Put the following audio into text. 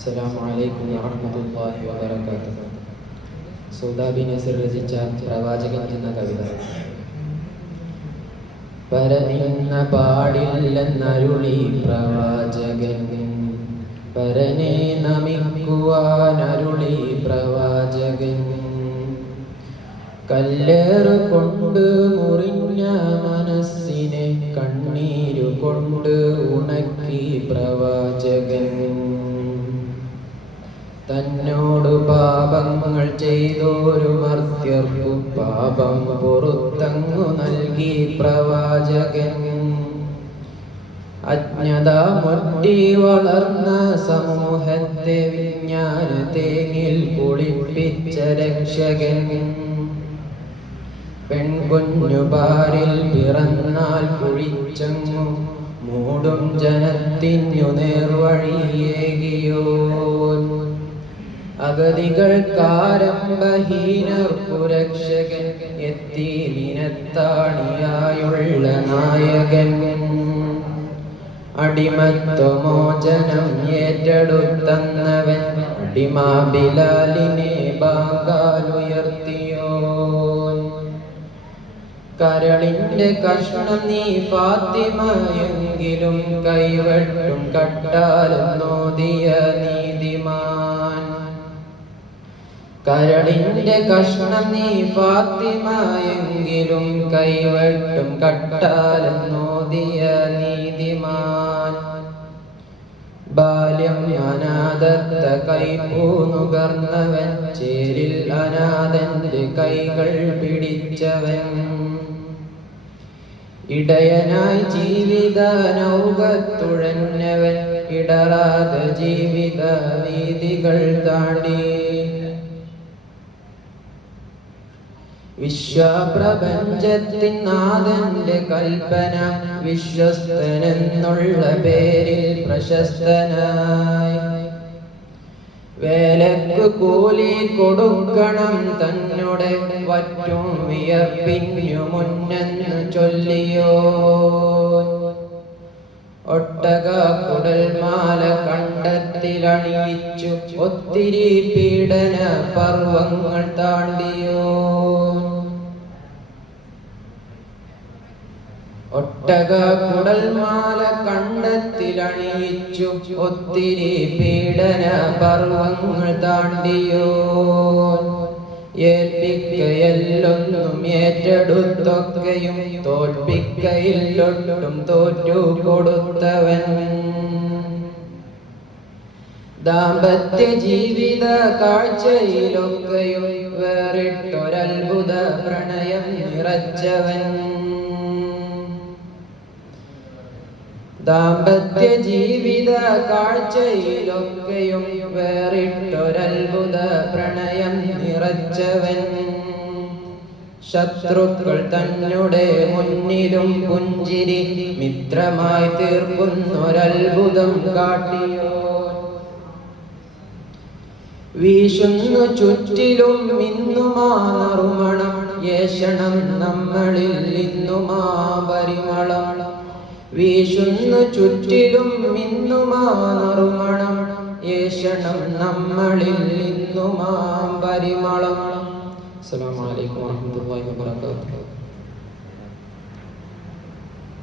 അസ്സലാമു വറഹ്മത്തുള്ളാഹി വബറകാതുഹു. സൗദാബി നസീർ രചിച്ച പ്രവാചകൻ എന്ന കവിത. പരനിന്ന പാടില്ലെന്നരുളി പ്രവാചകൻ, പരനെ നമിക്കുവാനരുളി പ്രവാചകൻ. കല്ലേറ് കൊണ്ട് മുറിഞ്ഞ മനസ്സിനെ കണ്ണീരു കൊണ്ട് ഉണക്കി പ്രവാചകൻ. തന്നോട് പാപങ്ങൾ ചെയ്തോരു മർത്യർക്കു പാപം പൊറുത്തങ്ങു നൽകി പ്രവാചകൻ. അജ്ഞത മുട്ടി വളർന്ന സമൂഹത്തെ വിജ്ഞാന തേങ്ങിൽ കുളിപ്പിച്ച രക്ഷകൻ. പെൺകുഞ്ഞു പാരിൽ പിറന്നാൽ കുഴിച്ചങ്ങു മൂടും ജനത്തിനു നേർവഴിയേകിയോ. അഗതികൾക്കാരംഭഹീനർക്കു രക്ഷകൻ, യത്തീമിനത്താണിയായുള്ള നായകൻ. അടിമത്വമോചനം ഏറ്റെടുത്തന്നവൻ, അടിമാ ബിലാലിനെ ബാങ്കാലുയർത്തിയോൻ. കരളിന്റെ കഷ്ണം നീ ഫാത്തിമയെങ്കിലും കൈവെട്ടും കട്ടാലെന്നോദിയ നീതിമാൻ. കരളിന്റെ കഷ്ണം നീ ഫാത്തിമയെങ്കിലും കൈവെട്ടും കട്ടാലെന്നോദിയ നീതിമാൻ. ബാല്യം അനാഥത്ത കൈപ്പൂനുകർന്നവൻ, ചേരിൽ അനാഥന്റെ കൈകൾ പിടിച്ചവൻ. ഇടയനായി ജീവിത നൗകത്തുഴഞ്ഞവൻ, ഇടറാത ജീവിത വീതികൾ താണ്ടി. വിശ്വപ്രപഞ്ചത്തിൻ നാഥന്റെ കൽപ്പന, വിശ്വസ്തനെന്നുള്ള പേരിൽ പ്രശസ്തനായി. വേലക്ക് കൂലി കൊടുക്കണം തന്നോടെ വറ്റും വിയർപ്പിനു മുന്നെന്ന് ചൊല്ലിയോ. ഒട്ടക കുടൽമാല കണ്ടത്തിലണിയിച്ചു ഒത്തിരി പീഡന പർവങ്ങൾ താണ്ടിയോ. ഒട്ടക കുടൽമാല കണ്ടത്തിലണിയിച്ചു ഒത്തിരി പീഡന പർവങ്ങൾ താണ്ടിയോ. ഏൽപ്പിക്കയെല്ലൊന്നും ഏറ്റെടുത്തൊക്കെയും തോൽപ്പിക്കയില്ലൊട്ടും തോറ്റു കൊടുത്തവൻ. ദാമ്പത്യ ജീവിത കാഴ്ചയിലൊക്കെയും വേറിട്ടൊരത്ഭുത പ്രണയം നിറച്ചവൻ. ദാമ്പത്യ ജീവിത കാഴ്ചയിലൊക്കെയും വേറിട്ടൊരത്ഭുത പ്രണയം നിറച്ചവൻ. ശത്രുക്കൾ തന്നുടെ മുന്നിലും പുഞ്ചിരി മിത്രമായി തീർക്കുന്നൊരത്ഭുതം കാട്ടിയോ. വീശുന്നു ചുറ്റിലും ഇന്നുമാ നറുമണം, ഏഷണം നമ്മളിൽ ഇന്നുമാ പരിമളം. വീശുന്നു ചുറ്റിലും ഇന്നുമാ നറുമണം, ഏഷണം നമ്മളിൽ ഇന്നുമാ പരിമളം. അസ്സലാമു അലൈക്കും വറഹ്മത്തുള്ളാഹി വബറകാതുഹു.